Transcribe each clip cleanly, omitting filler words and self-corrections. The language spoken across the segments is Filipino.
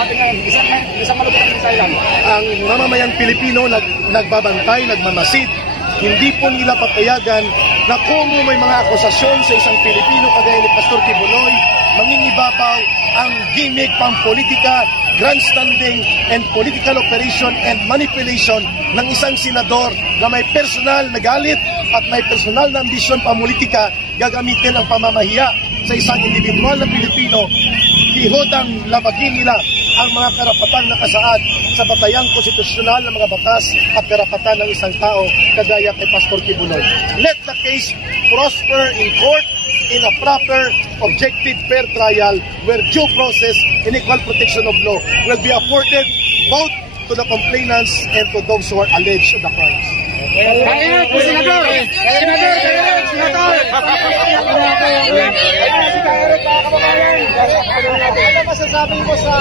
sabi nga, isang malupit ang mensahe lang. Ang mamamayang Pilipino nagbabantay, nagmamasid. Hindi po nila papayagan na kung may mga akusasyon sa isang Pilipino kagaya ni Pastor Kibuloy, mangingibabaw ang gimmick, pang-politika, grandstanding, and political operation and manipulation ng isang senador na may personal na galit at may personal na ambisyon pamulitika, gagamitin ang pamamahiya sa isang individual na Pilipino, hihudang labagin nila ang mga karapatang nakasaad sa batayang konstitusyonal ng mga batas at karapatan ng isang tao kagaya kay Pastor Kibuloy. Let the case prosper in court in a proper, objective, fair trial where due process and equal protection of law will be afforded both to the complainants and to those who are alleged of the crimes. Kaya po, Senador! Senador! Ano masasabi mo sa...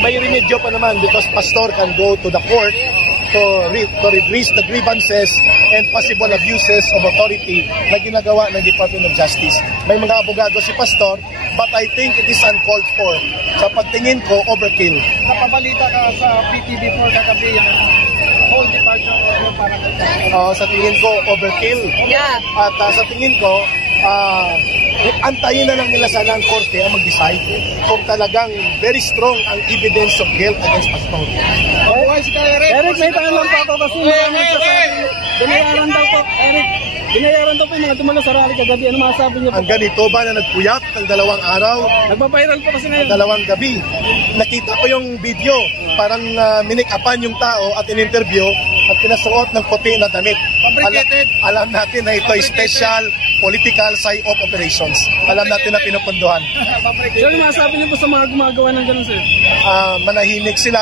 May remedyo pa naman because pastor can go to the court to redress the grievances and possible abuses of authority na ginagawa ng Department of Justice. May mga abogado si pastor, but I think it is uncalled for. Sa pagtingin ko, overkill. Napabalita ka sa PTV4 kagabi yung whole department of para sa tingin ko, overkill. Yeah. At sa tingin ko, antayin na lang nila sana ang korte ang mag-decide kung talagang very strong ang evidence of guilt against pastor. Mabuhay si Kaya Eric. Eric, may tanong lang po ako kasi binayaran daw po, Eric. Binayaran daw po yung mga dumalo sa rally kagabi. Ano masasabi niyo po? Ang ganito ba na nagpuyat ng 2 araw? Nagpa-viral po kasi ngayon. 2 gabi. Nakita ko yung video. Parang minikapan yung tao at in-interview at pinasuot ng puti na damit. Alam natin na ito ay special political psyop operations. Alam natin na pinupunduhan. So, ano masasabi niyo po sa mga gumagawa ng ganun, sir? Manahimik sila,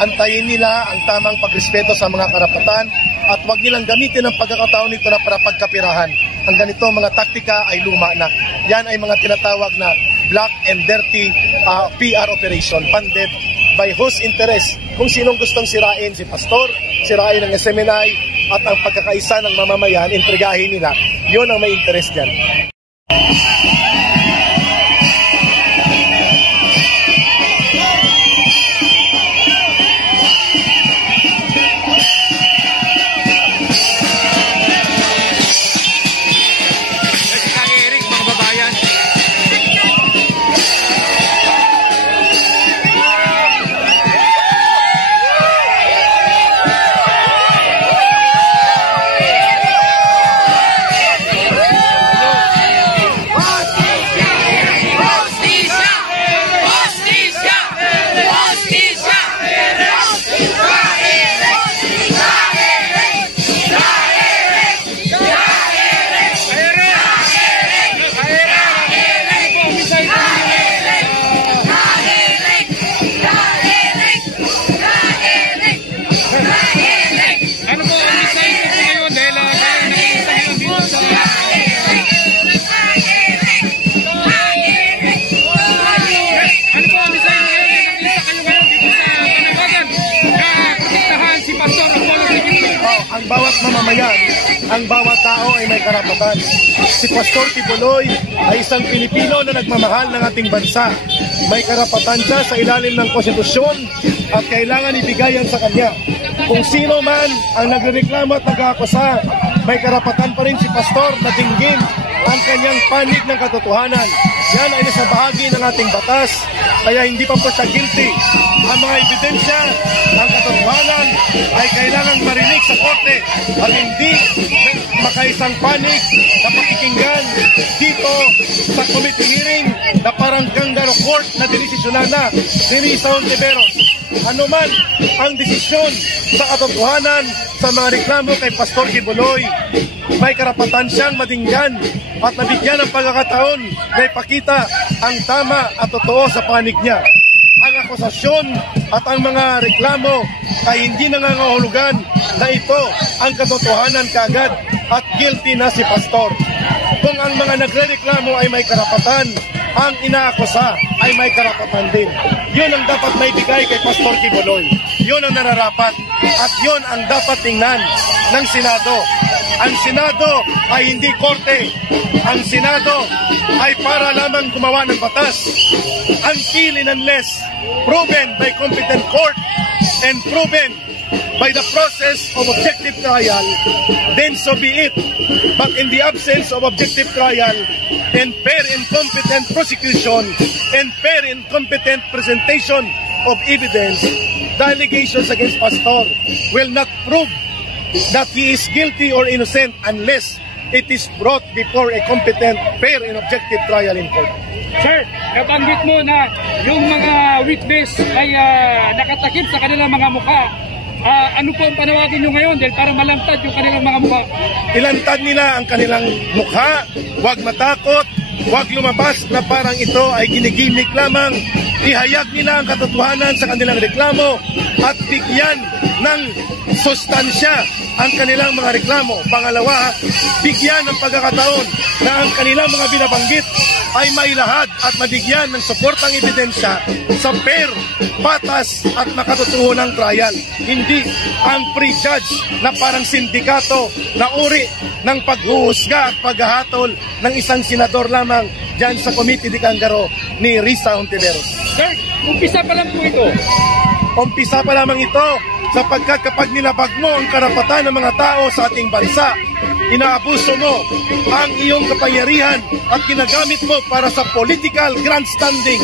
antayin nila ang tamang pagrespeto sa mga karapatan at wag nilang gamitin ang pagkakataon nito na para pagkapirahan. Ang ganito mga taktika ay luma na. Yan ay mga tinatawag na black and dirty PR operation funded by whose interest. Kung sinong gustong sirain si pastor, sirain ang SMNI at ang pagkakaisa ng mamamayan, intrigahin nila. Yun ang may interest dyan. Ang bawat mamamayan, ang bawat tao ay may karapatan. Si Pastor Kibuloy ay isang Pilipino na nagmamahal ng ating bansa. May karapatan siya sa ilalim ng konstitusyon at kailangan ibigayan sa kanya. Kung sino man ang nagrereklamo at nag-aakusa, may karapatan pa rin si Pastor na dinggin ang kanyang panig ng katotohanan. Yan ay nasa bahagi ng ating batas, kaya hindi pa po siya guilty. Ang mga ebidensya, ang katotohanan ay kailangang marinig sa korte at hindi makaisang panig na pakikinggan dito sa committee hearing na parang kangaroo court na dinisisyonan na ni Risa Ontiveros. Ano man ang desisyon sa katotohanan sa mga reklamo kay Pastor Kibuloy, may karapatan siyang madinggan at nabigyan ng pagkakataon na ipakita ang tama at totoo sa panig niya. Ang akusasyon at ang mga reklamo ay hindi nangangahulugan na ito ang katotohanan kaagad at guilty na si Pastor. Kung ang mga nagre-reklamo ay may karapatan, ang inaakusa ay may karapatan din. Yun ang dapat maibigay kay Pastor Kibuloy. Yun ang nararapat at yun ang dapat tingnan ng Senado. Ang Senado ay hindi korte. Ang Senado ay para lamang gumawa ng batas. Until and unless proven by competent court and proven by the process of objective trial, then so be it. But in the absence of objective trial and fair and competent prosecution and fair and competent presentation of evidence, the allegations against Pastor will not prove that he is guilty or innocent unless it is brought before a competent, fair and objective trial in court. Sir, nabanggit mo na yung mga witness ay nakatakip sa kanilang mga mukha. Ano po ang panawagan nyo ngayon dahil para malantad yung kanilang mga mukha? Ilantad nila ang kanilang mukha, huwag matakot, huwag lumabas na parang ito ay ginigimik lamang. Ihayag nila ang katotohanan sa kanilang reklamo at bigyan ng sustansya ang kanilang mga reklamo. Pangalawa, bigyan ng pagkakataon na ang kanilang mga binabanggit ay mailahad at mabigyan ng suportang ebidensya sa fair, patas at makatotohonang trial. Hindi ang prejudge na parang sindikato na uri ng paghuhusga at paghahatol ng isang senador lamang dyan sa Committee de Cangaro ni Risa Hontiveros. Sir, umpisa pa lang po ito. Umpisa pa lamang ito sapagkat kapag nilabag mo ang karapatan ng mga tao sa ating bansa, inaabuso mo ang iyong kapangyarihan at ginagamit mo para sa political grandstanding,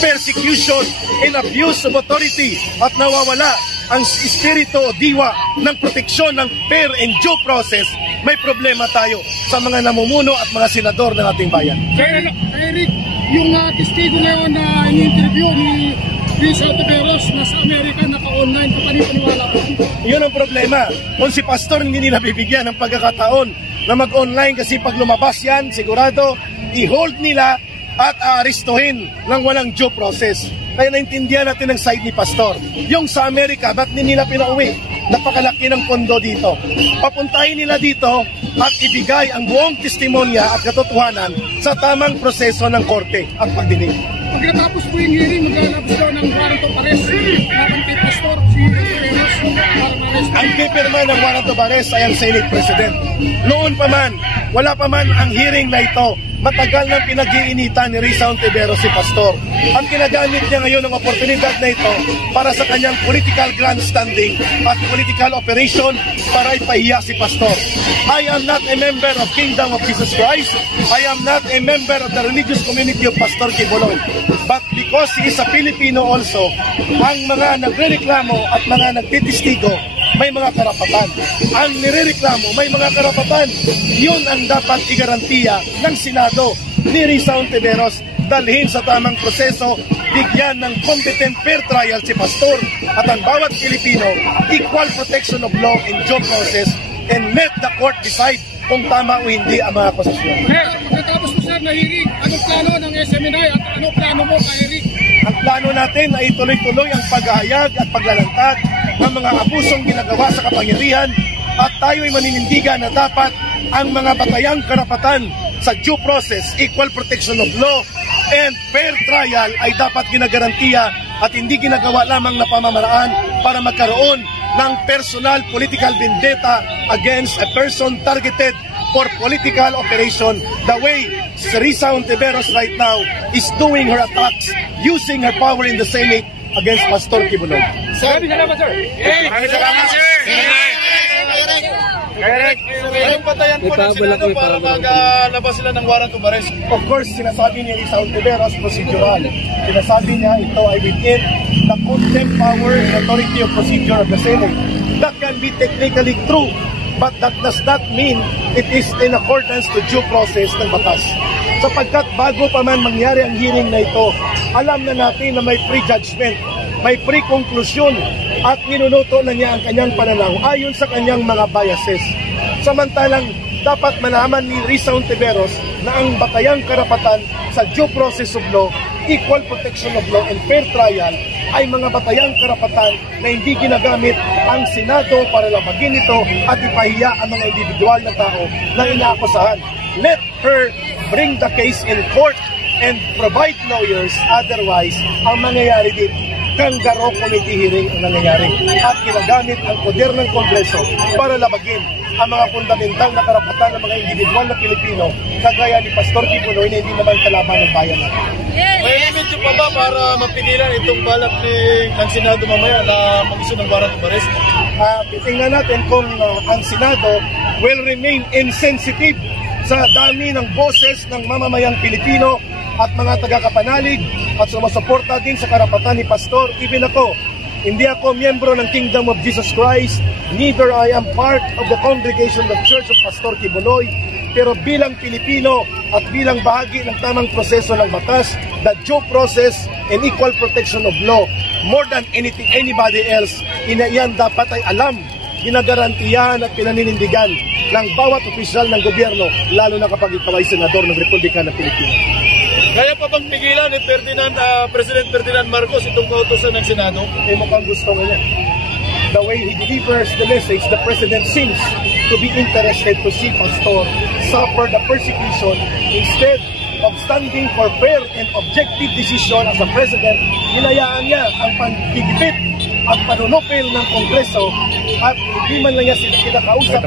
persecution, and abuse of authority at nawawala ang espiritu o diwa ng proteksyon ng fair and due process, may problema tayo sa mga namumuno at mga senador ng ating bayan. Sir, Eric, yung testigo ngayon na in-interview ni Risa Hontiveros na sa Amerika naka-online, kapaniwala po. Yun ang problema. Kung si Pastor hindi nila bibigyan ng pagkakataon na mag-online kasi pag lumabas yan, sigurado i-hold nila at aarestuhin ng walang due process. Kaya naintindihan natin ang side ni Pastor. Yung sa Amerika, ba't hindi nila pinauwi? Napakalaki ng pondo dito. Papuntahin nila dito at ibigay ang buong testimonya at katotohanan sa tamang proseso ng korte at pagdinig. Pagkatapos po yung hearing, maglalabas daw ng warrant of arrest laban kay Pastor si Hontiveros para ma-arrest. Ang pipirma ng warrant of arrest ay ang Senate President. Noon pa man, wala pa man ang hearing na ito, matagal nang pinag-iinitan ni Risa Hontiveros si Pastor. Ang kinagamit niya ngayon ng oportunidad na ito para sa kanyang political grandstanding at political operation para ipahiya si Pastor. I am not a member of Kingdom of Jesus Christ. I am not a member of the religious community of Pastor Quiboloy. But because he is a Filipino also, ang mga nagrereklamo at mga nagtitistigo may mga karapatan. Ang nirereklamo may mga karapatan. Yun ang dapat igarantiya ng Senado ni Risa Hontiveros. Dalhin sa tamang proseso, bigyan ng competent fair trial si Pastor at ang bawat Pilipino, equal protection of law and due process, and let the court decide kung tama o hindi ang mga akusasyon. Pagkatapos po sir na hearing, anong plano ng SMNI at anong plano mo kay Eric? Ang plano natin ay tuloy-tuloy ang paghahayag at paglalantad ng mga abusong ginagawa sa kapangyarihan at tayo ay maninindigan na dapat ang mga batayang karapatan sa due process, equal protection of law, and fair trial ay dapat ginagarantiya at hindi ginagawa lamang na pamamaraan para magkaroon ng personal political vendetta against a person targeted for political operation the way Risa Hontiveros right now is doing her attacks using her power in the Senate against Pastor Quiboloy. maraming salamat, sir. Maraming salamat, sir. Eric, anong patayan po ng Senado para maglabas sila ng warrant of arrest? Of course, sinasabi ni Risa Hontiveros procedural. Sinasabi niya ito ay within the contempt power and authority of procedure of the Senate. That can be technically true, but that does not mean it is in accordance to due process ng batas. Sapagkat bago pa man mangyari ang hearing na ito, alam na natin na may pre-judgment, may pre-conclusion at ninunuto na niya ang kanyang pananaw ayon sa kanyang mga biases. Samantalang dapat malaman ni Risa Hontiveros na ang batayang karapatan sa due process of law, equal protection of law and fair trial ay mga batayang karapatan na hindi ginagamit ang Senado para labagin ito at ipahiya ang mga individual na tao na inaakusahan. Let her bring the case in court and provide lawyers. Otherwise, ang mangyayari dito, Cangaro Committee hearing ang nangyayari at ginagamit ang poder ng Kongreso para labagin ang mga fundamental na karapatan ng mga individual na Pilipino kagaya ni Pastor Kibuloy na hindi naman kalaban ng bayan natin. May limit pa ba para mapigilan itong balak ng Senado mamaya na mag-issue ng warrant of arrest? Titingnan natin kung ang Senado will remain insensitive sa dami ng boses ng mamamayang Pilipino at mga taga-kapanalig at sumusuporta din sa karapatan ni Pastor. Even ako, hindi ako miyembro ng Kingdom of Jesus Christ, neither I am part of the congregation of Church of Pastor Kibuloy, pero bilang Pilipino at bilang bahagi ng tamang proseso ng batas, the due process and equal protection of law, more than anything, anybody else, yan dapat ay alam, ginagarantiyahan at pinaninindigan ng bawat opisyal ng gobyerno, lalo na kapag ikaw ay senador ng Republika ng Pilipinas. Kaya pa bang pigilan ni President Ferdinand Marcos itong kautusan ng Senado? Mukhang gusto niya. The way he delivers the message, the President seems to be interested to see Pastor suffer the persecution instead of standing for fair and objective decision as a President. Hinayaan niya ang pagpigpit at panunupil ng Kongreso at hindi man lang niya sila kinakausap.